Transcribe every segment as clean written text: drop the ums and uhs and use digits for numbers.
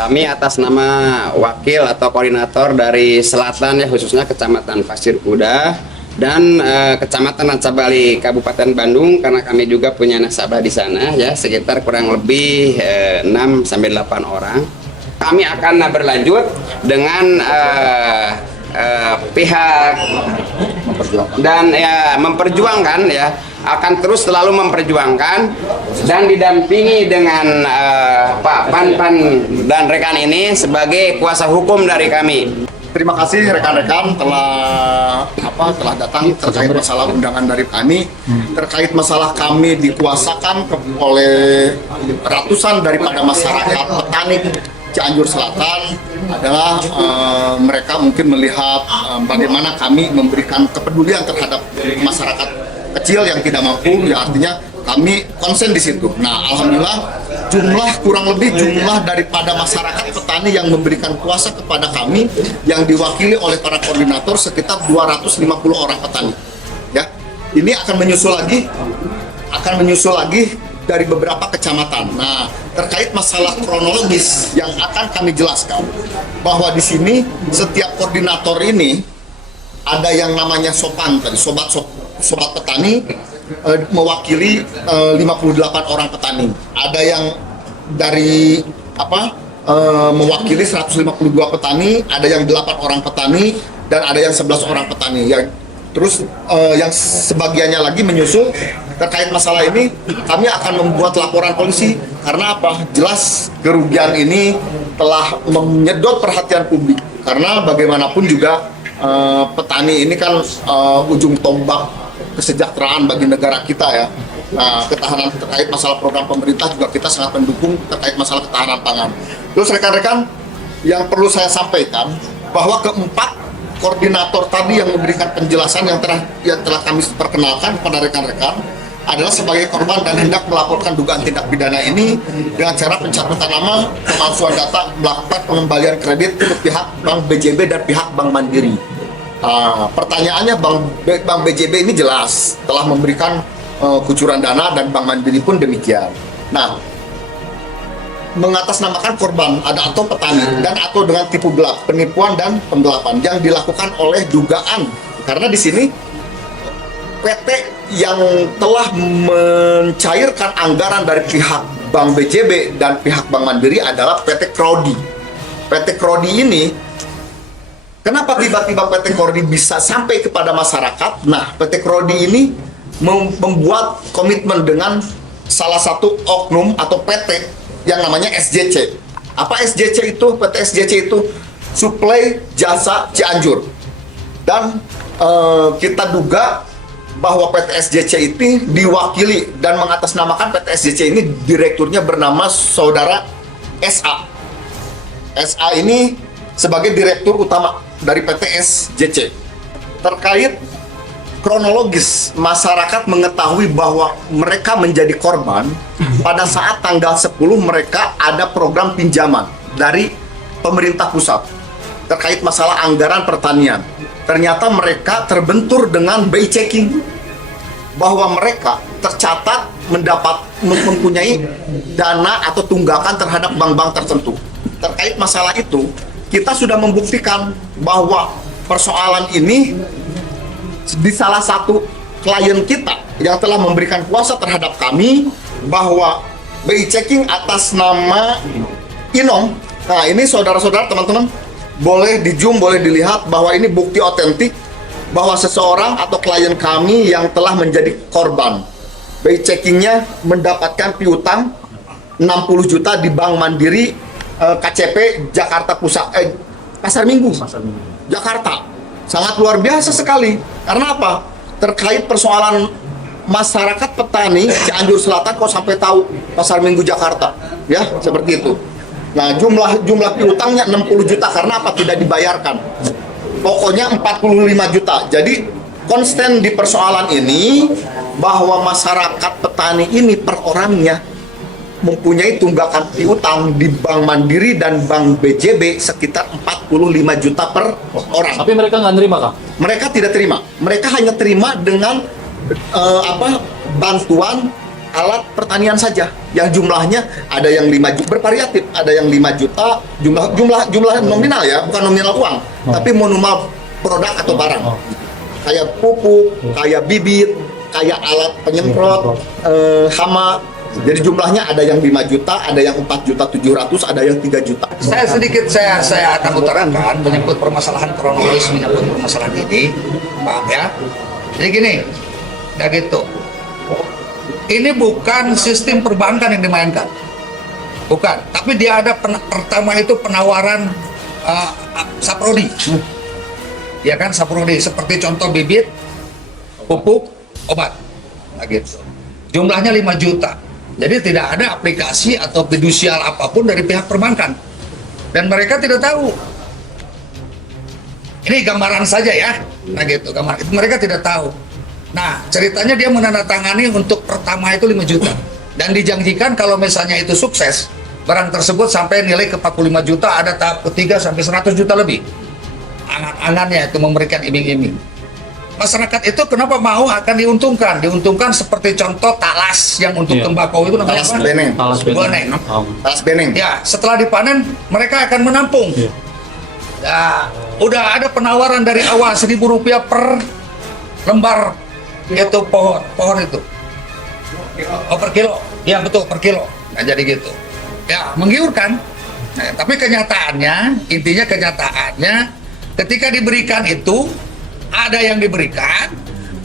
Kami atas nama wakil atau koordinator dari selatan ya, khususnya Kecamatan Pasir Kuda dan Kecamatan Rancabali Kabupaten Bandung, karena kami juga punya nasabah di sana ya, sekitar kurang lebih 6 sampai 8 orang. Kami akan berlanjut dengan pihak dan ya memperjuangkan ya, akan terus selalu memperjuangkan dan didampingi dengan Pak Pan dan rekan ini sebagai kuasa hukum dari kami. Terima kasih rekan-rekan telah datang terkait masalah undangan dari kami, terkait masalah kami dikuasakan oleh ratusan daripada masyarakat petani Cianjur Selatan adalah mereka mungkin melihat bagaimana kami memberikan kepedulian terhadap masyarakat kecil yang tidak mampu, ya artinya kami konsen di situ. Nah, alhamdulillah kurang lebih jumlah daripada masyarakat petani yang memberikan kuasa kepada kami yang diwakili oleh para koordinator sekitar 250 orang petani. Ya, ini akan menyusul lagi dari beberapa kecamatan. Nah, terkait masalah kronologis yang akan kami jelaskan bahwa di sini setiap koordinator ini ada yang namanya sopan tadi, sobat petani mewakili 58 orang petani. Ada yang dari mewakili 152 petani, ada yang 8 orang petani dan ada yang 11 orang petani. Ya, terus yang sebagiannya lagi menyusul. Terkait masalah ini, kami akan membuat laporan polisi karena apa? Jelas kerugian ini telah menyedot perhatian publik. Karena bagaimanapun juga petani ini kan ujung tombak kesejahteraan bagi negara kita ya. Nah, ketahanan terkait masalah program pemerintah juga kita sangat mendukung terkait masalah ketahanan pangan. Terus rekan-rekan, yang perlu saya sampaikan bahwa keempat koordinator tadi yang memberikan penjelasan yang telah kami perkenalkan kepada rekan-rekan adalah sebagai korban dan hendak melaporkan dugaan tindak pidana ini dengan cara pencatatan nama, pemalsuan data, melakukan pengembalian kredit untuk pihak Bank BJB dan pihak Bank Mandiri. Pertanyaannya, Bank BJB ini jelas telah memberikan kucuran dana dan Bank Mandiri pun demikian. Nah, mengatasnamakan korban ada atau petani dan atau dengan tipu gelap, penipuan dan penggelapan yang dilakukan oleh dugaan, karena di sini PT yang telah mencairkan anggaran dari pihak Bank BJB dan pihak Bank Mandiri adalah PT Krodi. PT Krodi ini, kenapa tiba-tiba PT Krodi bisa sampai kepada masyarakat? Nah, PT Krodi ini membuat komitmen dengan salah satu oknum atau PT yang namanya SJC. Apa SJC itu? PT SJC itu Suplai Jasa Cianjur. Dan kita duga bahwa PT SJC ini diwakili dan mengatasnamakan PT SJC ini direkturnya bernama saudara SA. SA ini sebagai direktur utama dari PT SJC. Terkait kronologis, masyarakat mengetahui bahwa mereka menjadi korban pada saat tanggal 10 mereka ada program pinjaman dari pemerintah pusat terkait masalah anggaran pertanian. Ternyata mereka terbentur dengan BI checking bahwa mereka tercatat mempunyai dana atau tunggakan terhadap bank-bank tertentu. Terkait masalah itu, kita sudah membuktikan bahwa persoalan ini di salah satu klien kita yang telah memberikan kuasa terhadap kami bahwa BI checking atas nama Inom. Nah, ini saudara-saudara, teman-teman, boleh di zoom, boleh dilihat bahwa ini bukti otentik bahwa seseorang atau klien kami yang telah menjadi korban BI checkingnya mendapatkan piutang 60 juta di Bank Mandiri KCP Jakarta Pusat, Pasar Minggu, Jakarta. Sangat luar biasa sekali. Karena apa? Terkait persoalan masyarakat petani Cianjur Selatan kok sampai tahu Pasar Minggu Jakarta, ya seperti itu. Nah, jumlah piutangnya 60 juta karena apa? Tidak dibayarkan. Pokoknya 45 juta. Jadi konsten di persoalan ini bahwa masyarakat petani ini per orangnya mempunyai tunggakan piutang di Bank Mandiri dan Bank BJB sekitar 45 juta per orang. Tapi mereka nggak nerima, Kak? Mereka tidak terima. Mereka hanya terima dengan bantuan alat pertanian saja yang jumlahnya ada yang 5 juta, bervariatif, ada yang 5 juta, jumlah nominal ya, bukan nominal uang, tapi nominal produk atau barang. Kayak pupuk, kayak bibit, kayak alat penyemprot, hama. Jadi jumlahnya ada yang 5 juta, ada yang 4.700.000, ada yang 3 juta. Saya akan utarakan menyangkut permasalahan kronologis menyangkut permasalahan ini, paham ya? Jadi gini, ya gitu. Ini bukan sistem perbankan yang dimainkan, bukan. Tapi dia ada pertama itu penawaran saprodi, ya kan, saprodi seperti contoh bibit, pupuk, obat, nah gitu. Jumlahnya 5 juta. Jadi tidak ada aplikasi atau fidusial apapun dari pihak perbankan. Dan mereka tidak tahu. Ini gambaran saja ya. Nah gitu, gambaran. Mereka tidak tahu. Nah, ceritanya dia menandatangani untuk pertama itu 5 juta. Dan dijanjikan kalau misalnya itu sukses, barang tersebut sampai nilai ke 45 juta, ada tahap ketiga sampai 100 juta lebih. Angan-angannya itu memberikan iming-iming. Masyarakat itu kenapa mau akan diuntungkan? Diuntungkan seperti contoh talas yang untuk tembakau itu namanya Talas apa? beneng. Beneng. Talas beneng. Ya, setelah dipanen mereka akan menampung. Ya, udah ada penawaran dari awal Rp1.000 per lembar itu pohon itu. Oh, per kilo. Ya betul, per kilo. Nah, jadi gitu. Ya, menggiurkan. Nah, tapi kenyataannya, intinya kenyataannya ketika diberikan itu ada yang diberikan,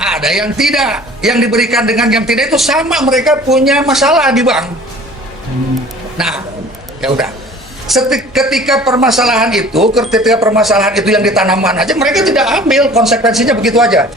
ada yang tidak. Yang diberikan dengan yang tidak itu sama, mereka punya masalah di bank. Nah, ya udah. Ketika permasalahan itu yang di tanaman aja mereka tidak ambil konsekuensinya begitu aja.